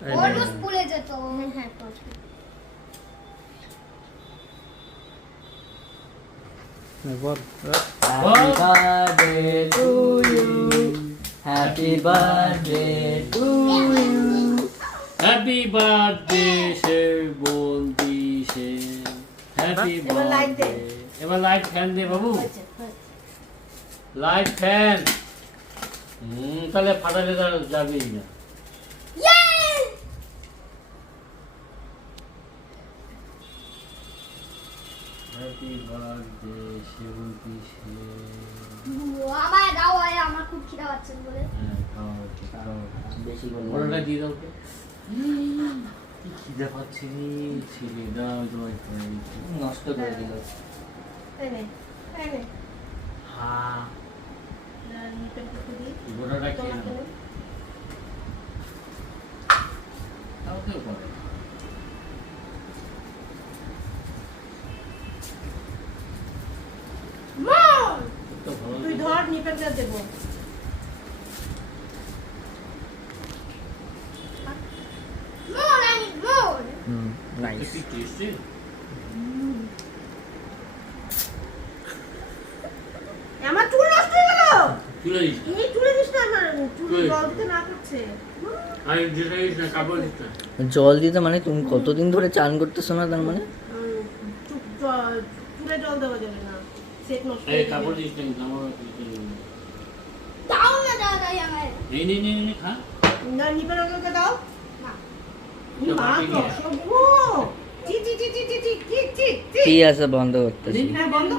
ওর স্কুলে যেত। হ্যাঁ বল। Happy birthday to you. Happy birthday to you. Happy birthday সে বলতি সে হ্যাপি এবার light দে। বার্থডে। এবার লাইট ফ্যান দে বাবু, লাইট ফ্যান। তাহলে ফাটালে তো আর যাবেই না। হ্যাপি বার্থডে সে বলতি সে। আমার দাও আয়, আমার খুব খিদা পাচ্ছে বলে। হ্যাঁ, খাওয়া হচ্ছে, খাওয়া হচ্ছে। বেশি করে বড়টা দিয়ে দাও তো। কি খিদে পাচ্ছে রে, ছেলে দাও তোমায় খাওয়াই দিচ্ছি। নষ্ট করে দিল। হ্যাঁ, গোটাটা খেয়ে নাও। তাও কেউ করে না। তো ভালো তুই ধর নিপেলটা দেবো। More, I need more. Nice. কি টেস্টি। আমার চুল নষ্ট হয়ে গেল। তুলে দিস না। এই চুলে দিস না, আমার চুল তুলে দিস। জল দিতে না করছে। আর যেটা দিস না, কাপড় দিস না। জল দিতে মানে তুমি কতদিন ধরে চান করতেছো না তার মানে? চুলে জল দেওয়া যাবে না, সেট নষ্ট এই হয়ে কাপড় যাবে। দিস না, কিন্তু আমার কিছু নেই। দাও না দাদা আমায়। এই নে নে নে, খা। না নিপেল ওকে দাও। না। তো মা বাকি নিয়ে আয়। সব টি টি টি টি টি টি টি টি ঠিক আছে, বন্ধ করতেছি। হ্যাঁ বন্ধ